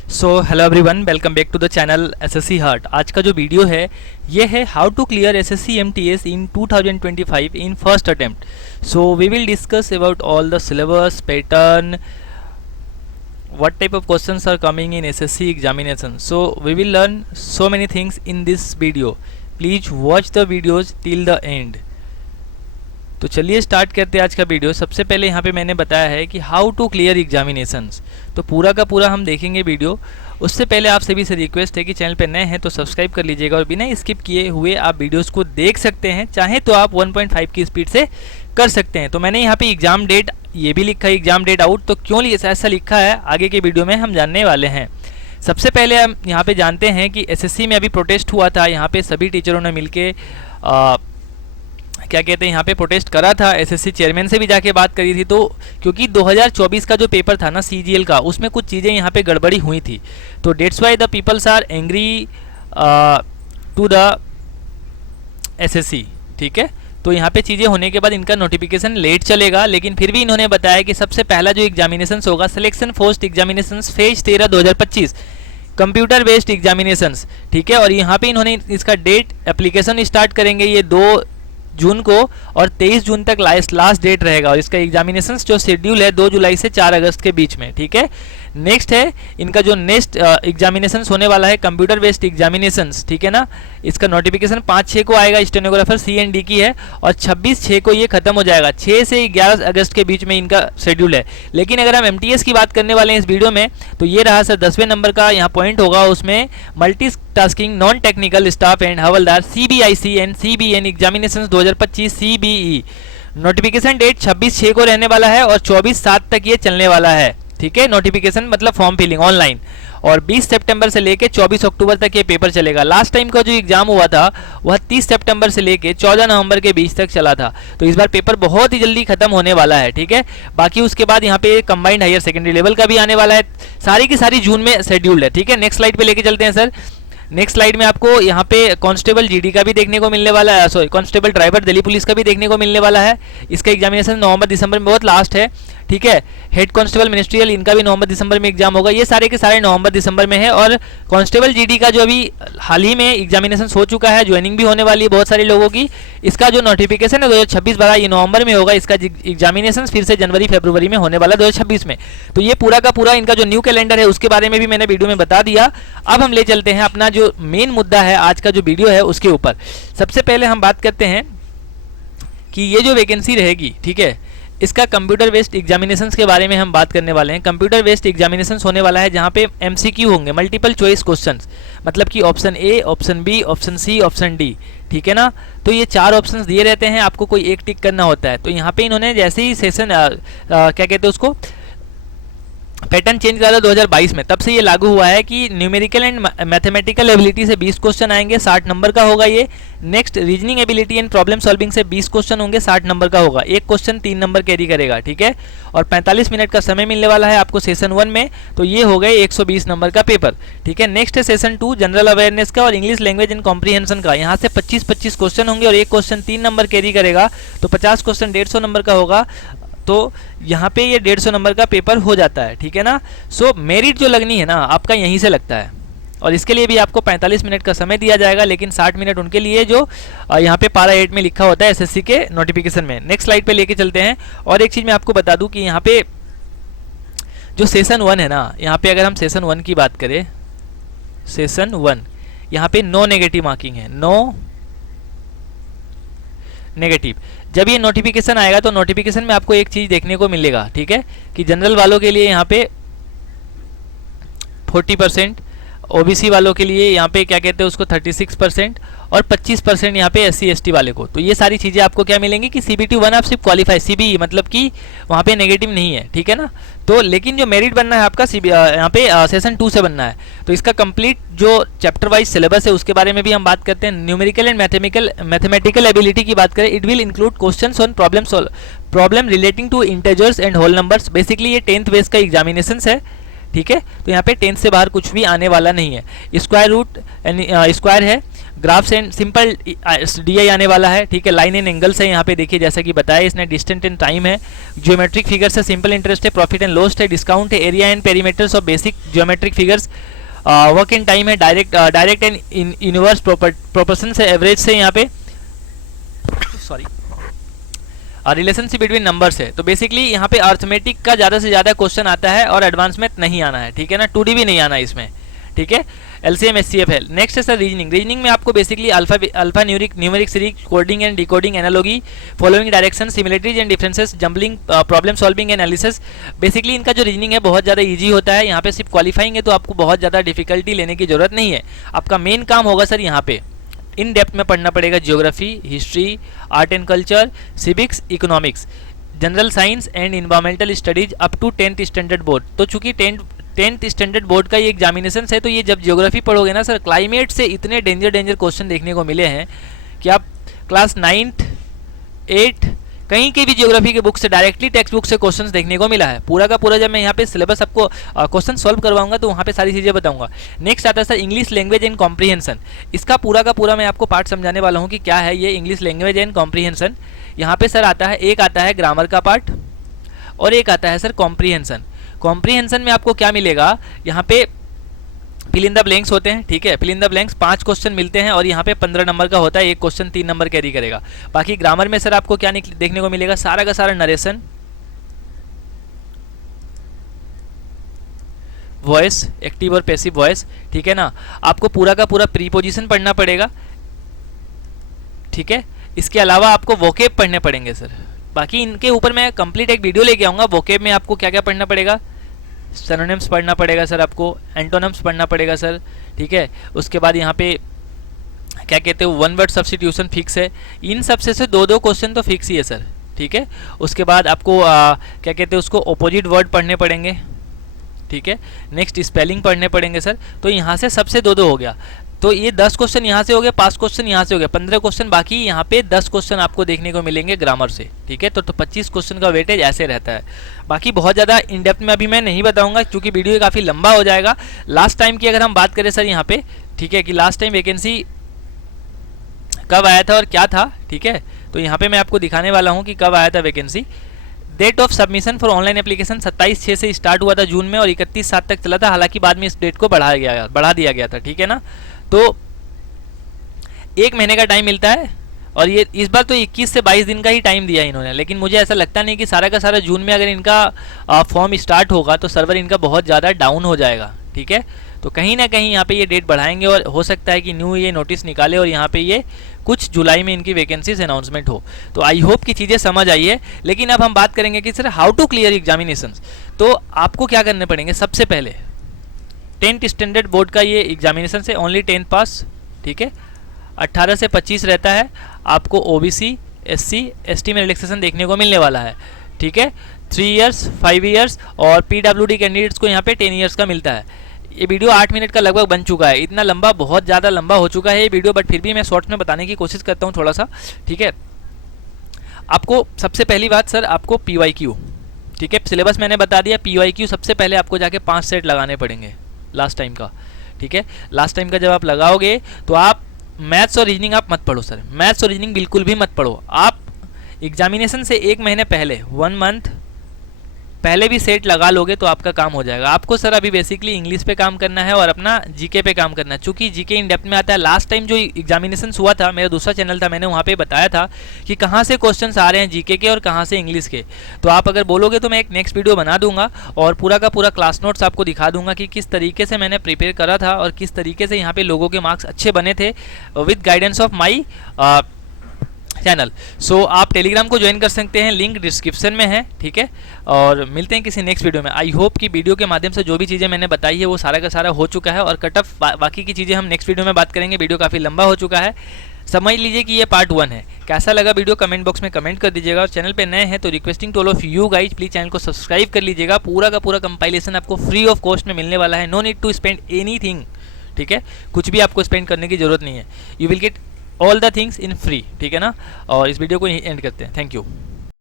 So hello everyone, welcome back to the channel SSC heart. आज का जो video है ये है how to clear SSC MTS in 2025 in first attempt. So we will discuss about all the syllabus pattern, what type of questions are coming in SSC examination. So we will learn so many things in this video. Please watch the videos till the end. तो चलिए start करते हैं आज का video. सबसे पहले यहाँ पे मैंने बताया है कि हाउ टू क्लियर एग्जामिनेशंस, तो पूरा का पूरा हम देखेंगे वीडियो। उससे पहले आप सभी से रिक्वेस्ट है कि चैनल पर नए हैं तो सब्सक्राइब कर लीजिएगा और बिना स्किप किए हुए आप वीडियोस को देख सकते हैं। चाहे तो आप 1.5 की स्पीड से कर सकते हैं। तो मैंने यहाँ पे एग्जाम डेट ये भी लिखा है, एग्जाम डेट आउट। तो क्यों ऐसा लिखा है आगे के वीडियो में हम जानने वाले हैं। सबसे पहले हम यहाँ पे जानते हैं कि एसएससी में अभी प्रोटेस्ट हुआ था। यहाँ पे सभी टीचरों ने मिलके क्या कहते हैं यहाँ पे प्रोटेस्ट करा था। एसएससी चेयरमैन से भी जाके बात करी थी। तो क्योंकि 2024 का जो पेपर था ना सीजीएल का, उसमें कुछ चीज़ें यहाँ पे गड़बड़ी हुई थी। तो that's why the peoples are angry to the SSC. ठीक है, तो यहाँ पे चीज़ें होने के बाद इनका नोटिफिकेशन लेट चलेगा, लेकिन फिर भी इन्होंने बताया कि सबसे पहला जो एग्जामिनेशंस होगा selection post examinations phase 13 2025 computer based examinations. ठीक है, और यहाँ पे इन्होंने इसका डेट एप्लीकेशन स्टार्ट करेंगे ये 2 जून को और 23 जून तक लास्ट डेट रहेगा। और इसका एग्जामिनेशंस जो शेड्यूल है 2 जुलाई से 4 अगस्त के बीच में। ठीक है, नेक्स्ट है इनका जो नेक्स्ट एग्जामिनेशंस होने वाला है कंप्यूटर बेस्ड एग्जामिनेशंस। ठीक है ना, इसका नोटिफिकेशन 5/6 को आएगा, स्टेनोग्राफर CND की है, और 26/6 को ये खत्म हो जाएगा। 6 से 11 अगस्त के बीच में इनका शेड्यूल है। लेकिन अगर हम MTS की बात करने वाले हैं इस वीडियो में, तो ये रहा सर 10वें नंबर का यहाँ पॉइंट होगा। उसमें multitasking non technical staff and Havaldar CBIC and CBN examinations 2025 CBE। Notification date 26/6 को रहने वाला है और 24/7 तक ये चलने वाला है। ठीक है, नोटिफिकेशन मतलब फॉर्म फिलिंग ऑनलाइन, और 20 सितंबर से लेके 24 अक्टूबर तक ये पेपर चलेगा। लास्ट टाइम का जो एग्जाम हुआ था वह 30 सितंबर से लेके 14 नवंबर के बीच तक चला था। तो इस बार पेपर बहुत ही जल्दी खत्म होने वाला है। ठीक है, बाकी उसके बाद यहाँ पे कंबाइंड हायर सेकेंडरी लेवल का भी आने वाला है। सारी की सारी जून में शेड्यूल्ड है। ठीक है, नेक्स्ट स्लाइड पे लेके चलते हैं सर। नेक्स्ट स्लाइड में आपको यहाँ पे कांस्टेबल GD का भी देखने को मिलने वाला है, sorry constable driver Delhi police का भी देखने को मिलने वाला है। इसका एग्जामिनेशन नवंबर दिसंबर में बहुत लास्ट है। ठीक है, हेड कांस्टेबल मिनिस्ट्रियल इनका भी नवंबर दिसंबर में एग्जाम होगा। ये सारे के सारे नवंबर दिसंबर में है। और कांस्टेबल GD का जो अभी हाल ही में एग्जामिनेशन हो चुका है, ज्वाइनिंग भी होने वाली है बहुत सारे लोगों की। इसका जो नोटिफिकेशन है 2026-12 ये नवंबर में होगा। इसका एग्जामिनेशन फिर से जनवरी फरवरी में होने वाला 2026 में। तो ये पूरा का पूरा इनका जो न्यू कैलेंडर है उसके बारे में भी मैंने वीडियो में बता दिया। अब हम ले चलते हैं अपना जो मेन मुद्दा है आज का जो वीडियो है उसके ऊपर। सबसे पहले हम बात करते हैं कि ये जो वैकेंसी रहेगी, ठीक है, इसका कंप्यूटर बेस्ड एग्जामिनेशंस के बारे में हम बात करने वाले हैं। कंप्यूटर बेस्ड एग्जामिनेशंस होने वाला है जहां पे MCQ होंगे, मल्टीपल चॉइस क्वेश्चंस, मतलब कि option A, option B, option C, option D। ठीक है ना, तो ये 4 ऑप्शंस दिए रहते हैं, आपको कोई एक टिक करना होता है। तो यहाँ पे इन्होंने जैसे ही सेशन क्या कहते हैं उसको पैटर्न चेंज करा था 2022 में, तब से ये लागू हुआ है कि न्यूमेरिकल एंड मैथमेटिकल एबिलिटी से 20 क्वेश्चन आएंगे, 60 नंबर का होगा ये। Next reasoning ability and problem solving से 20 क्वेश्चन होंगे, 60 नंबर का होगा। एक क्वेश्चन 3 नंबर कैरी करेगा। ठीक है, और 45 मिनट का समय मिलने वाला है आपको सेशन 1 में। तो ये हो गए 120 नंबर का पेपर। ठीक है, नेक्स्ट है सेशन 2 जनरल अवेयरनेस का और इंग्लिश लैंग्वेज एंड कॉम्प्रीहेंशन का। यहाँ से 25-25 क्वेश्चन होंगे और एक क्वेश्चन 3 नंबर कैरी करेगा। तो 50 क्वेश्चन 150 नंबर का होगा। तो यहाँ पे ये 150 नंबर का पेपर हो जाता है। ठीक है ना, सो मेरिट जो लगनी है ना आपका यहीं से लगता है, और इसके लिए भी आपको 45 मिनट का समय दिया जाएगा, लेकिन 60 मिनट उनके लिए जो यहाँ पे पारा 8 में लिखा होता है SSC के नोटिफिकेशन में। नेक्स्ट स्लाइड पे लेके चलते हैं। और एक चीज़ मैं आपको बता दूं कि यहाँ पे जो सेशन 1 है ना, यहाँ पे अगर हम सेशन 1 की बात करें, सेशन 1 यहाँ पे नो नेगेटिव मार्किंग है, नो नेगेटिव। जब ये नोटिफिकेशन आएगा तो नोटिफिकेशन में आपको एक चीज देखने को मिलेगा, ठीक है, कि जनरल वालों के लिए यहाँ पे 40%, OBC वालों के लिए यहाँ पे क्या कहते हैं उसको 36% और 25% यहाँ पे SC ST वाले को। तो ये सारी चीज़ें आपको क्या मिलेंगी कि CBT 1 आप सिर्फ क्वालिफाई, CBE मतलब कि वहाँ पे नेगेटिव नहीं है। ठीक है ना, तो लेकिन जो मेरिट बनना है आपका यहाँ पे सेशन 2 से बनना है। तो इसका कंप्लीट जो चैप्टर वाइज सिलेबस है उसके बारे में भी हम बात करते हैं। न्यूमेरिकल एंड मैथमेटिकल एबिलिटी की बात करें, it will include questions on problem relating to integers and whole numbers. Basically ये 10th बेस का एग्जामिनेशन है। ठीक है, तो यहाँ पे 10th से बाहर कुछ भी आने वाला नहीं है। स्क्वायर रूट स्क्वायर है, ग्राफ्स एंड सिंपल DI आने वाला है, ठीक है। लाइन एंड एंगल्स है यहाँ पे देखिए, जैसा कि बताया इसने, डिस्टेंट एंड टाइम है, ज्योमेट्रिक फिगर्स है, सिंपल इंटरेस्ट है, प्रॉफिट एंड लॉस है, डिस्काउंट है, area and perimeters of basic geometric figures, work and time है, डायरेक्ट एंड इनवर्स प्रोपोर्शन है, एवरेज से यहाँ पे सॉरी रिलेशनशिप बिटवीन नंबर्स है। तो बेसिकली यहाँ पे अर्थमेटिक का ज़्यादा से ज़्यादा क्वेश्चन आता है और एडवांस में नहीं आना है, ठीक है ना, 2D भी नहीं आना है इसमें, ठीक है। LCM SCF है। नेक्स्ट है सर रीजनिंग। रीजनिंग में आपको basically alpha numeric series, coding and decoding, analogy, following direction, similarities and differences, jumbling, problem solving and analysis. Basically इनका जो रीजनिंग है बहुत ज़्यादा ईजी होता है। यहाँ पे सिर्फ क्वालिफाइंग है तो आपको बहुत ज़्यादा डिफिकल्टी लेने की जरूरत नहीं है। आपका मेन काम होगा सर यहाँ पे इन डेप्थ में पढ़ना पड़ेगा geography, history, art and culture, civics, economics, general science and environmental studies up to 10th standard board. तो चूंकि 10th स्टैंडर्ड बोर्ड का ये एग्जामिनेशन है, तो ये जब ज्योग्राफी पढ़ोगे ना सर, क्लाइमेट से इतने डेंजर क्वेश्चन देखने को मिले हैं कि आप क्लास 9th 8th कहीं की भी ज्योग्राफी के बुक से, डायरेक्टली टेक्स्ट बुक से क्वेश्चंस देखने को मिला है। पूरा का पूरा जब मैं यहाँ पे सिलेबस आपको क्वेश्चन सॉल्व करवाऊंगा तो वहाँ पे सारी चीज़ें बताऊंगा। नेक्स्ट आता है sir English language and comprehension. इसका पूरा का पूरा मैं आपको पार्ट समझाने वाला हूँ कि क्या है ये इंग्लिश लैंग्वेज एंड कॉम्प्रीहेंशन। यहाँ पे सर आता है, एक आता है ग्रामर का पार्ट और एक आता है सर कॉम्प्रीहेंशन। कॉम्प्रीहेंशन में आपको क्या मिलेगा, यहाँ पे फिल इन द ब्लैंक्स होते हैं, ठीक है। Fill in the blanks 5 question मिलते हैं और यहाँ पे 15 नंबर का होता है, एक क्वेश्चन 3 नंबर कैरी करेगा। बाकी ग्रामर में सर आपको क्या देखने को मिलेगा, सारा का सारा नरेशन, वॉइस, एक्टिव और पैसिव वॉइस, ठीक है ना। आपको पूरा का पूरा प्रीपोजिशन पढ़ना पड़ेगा, ठीक है। इसके अलावा आपको वोकेब पढ़ने पड़ेंगे सर। बाकी इनके ऊपर मैं कंप्लीट एक वीडियो लेके आऊँगा। वोकेब में आपको क्या क्या पढ़ना पड़ेगा, सिनोनिम्स पढ़ना पड़ेगा सर, आपको एंटोनिम्स पढ़ना पड़ेगा सर, ठीक है। उसके बाद यहाँ पे क्या कहते हैं, वन वर्ड सब्स्टिट्यूशन फिक्स है। इन सबसे से 2-2 क्वेश्चन तो फिक्स ही है सर, ठीक है। उसके बाद आपको क्या कहते हैं उसको ऑपोजिट वर्ड पढ़ने पड़ेंगे, ठीक है। नेक्स्ट स्पेलिंग पढ़ने पड़ेंगे सर। तो यहाँ से सबसे 2-2 हो गया। तो ये 10 क्वेश्चन यहाँ से हो गए, 5 क्वेश्चन यहाँ से हो गए, 15 क्वेश्चन बाकी। यहाँ पे 10 क्वेश्चन आपको देखने को मिलेंगे ग्रामर से, ठीक है। तो 25 क्वेश्चन का वेटेज ऐसे रहता है। बाकी बहुत ज़्यादा इन डेप्थ में अभी मैं नहीं बताऊंगा क्योंकि वीडियो काफ़ी लंबा हो जाएगा। लास्ट टाइम की अगर हम बात करें सर यहाँ पे, ठीक है, कि लास्ट टाइम वैकेंसी कब आया था और क्या था, ठीक है। तो यहाँ पे मैं आपको दिखाने वाला हूँ कि कब आया था vacancy. Date of submission for online application 27/6 से स्टार्ट हुआ था जून में और 31/7 तक चला था। हालांकि बाद में इस डेट को बढ़ा दिया गया था, ठीक है ना। तो 1 महीने का टाइम मिलता है और ये इस बार तो 21 से 22 दिन का ही टाइम दिया इन्होंने। लेकिन मुझे ऐसा लगता नहीं कि सारा का सारा जून में अगर इनका फॉर्म स्टार्ट होगा तो सर्वर इनका बहुत ज़्यादा डाउन हो जाएगा, ठीक है। तो कहीं ना कहीं यहाँ पे ये डेट बढ़ाएंगे और हो सकता है कि न्यू ये नोटिस निकाले और यहाँ पे ये कुछ जुलाई में इनकी वैकेंसीज अनाउंसमेंट हो। तो आई होप कि चीज़ें समझ आई है। लेकिन अब हम बात करेंगे कि sir how to clear examinations. तो आपको क्या करने पड़ेंगे, सबसे पहले 10th स्टैंडर्ड बोर्ड का ये एग्जामिनेशन से ओनली 10th पास, ठीक है। 18 से 25 रहता है, आपको OBC SC ST में रिलैक्सेशन देखने को मिलने वाला है, ठीक है। 3 इयर्स 5 इयर्स और PWD कैंडिडेट्स को यहाँ पे 10 इयर्स का मिलता है। ये वीडियो 8 मिनट का लगभग बन चुका है। इतना लंबा, बहुत ज़्यादा लंबा हो चुका है ये वीडियो, बट फिर भी मैं शॉर्ट्स में बताने की कोशिश करता हूँ थोड़ा सा, ठीक है। आपको सबसे पहली बात सर, आपको PYQ, ठीक है, सिलेबस मैंने बता दिया। PYQ सबसे पहले आपको जाके 5 सेट लगाने पड़ेंगे लास्ट टाइम का, ठीक है। लास्ट टाइम का जब आप लगाओगे तो आप मैथ्स और रीजनिंग आप मत पढ़ो सर, मैथ्स और रीजनिंग बिल्कुल भी मत पढ़ो। आप एग्जामिनेशन से 1 महीने पहले, 1 मंथ पहले भी सेट लगा लोगे तो आपका काम हो जाएगा। आपको सर अभी बेसिकली इंग्लिश पे काम करना है और अपना जीके पे काम करना है। चूंकि जीके इन डेप्थ में आता है। लास्ट टाइम जो एग्जामिनेशन हुआ था, मेरा दूसरा चैनल था, मैंने वहाँ पे बताया था कि कहाँ से क्वेश्चंस आ रहे हैं जीके के और कहाँ से इंग्लिश के। तो आप अगर बोलोगे तो मैं एक नेक्स्ट वीडियो बना दूंगा और पूरा का पूरा क्लास नोट्स आपको दिखा दूंगा कि किस तरीके से मैंने प्रिपेयर करा था और किस तरीके से यहाँ पे लोगों के मार्क्स अच्छे बने थे with guidance of my channel. So आप टेलीग्राम को ज्वाइन कर सकते हैं, लिंक डिस्क्रिप्शन में है, ठीक है। और मिलते हैं किसी नेक्स्ट वीडियो में। आई होप कि वीडियो के माध्यम से जो भी चीज़ें मैंने बताई है वो सारा का सारा हो चुका है और कट ऑफ बाकी की चीज़ें हम नेक्स्ट वीडियो में बात करेंगे। वीडियो काफ़ी लंबा हो चुका है, समझ लीजिए कि ये पार्ट 1 है। कैसा लगा वीडियो कमेंट बॉक्स में कमेंट कर दीजिएगा और चैनल पे नए हैं तो requesting to all of you guys please channel को सब्सक्राइब कर लीजिएगा। पूरा का पूरा कंपाइलेशन आपको फ्री ऑफ कॉस्ट में मिलने वाला है। No need to spend anything, ठीक है। कुछ भी आपको स्पेंड करने की जरूरत नहीं है। You will get all the things in free, ठीक है ना। और इस वीडियो को यहीं एंड करते हैं। Thank you.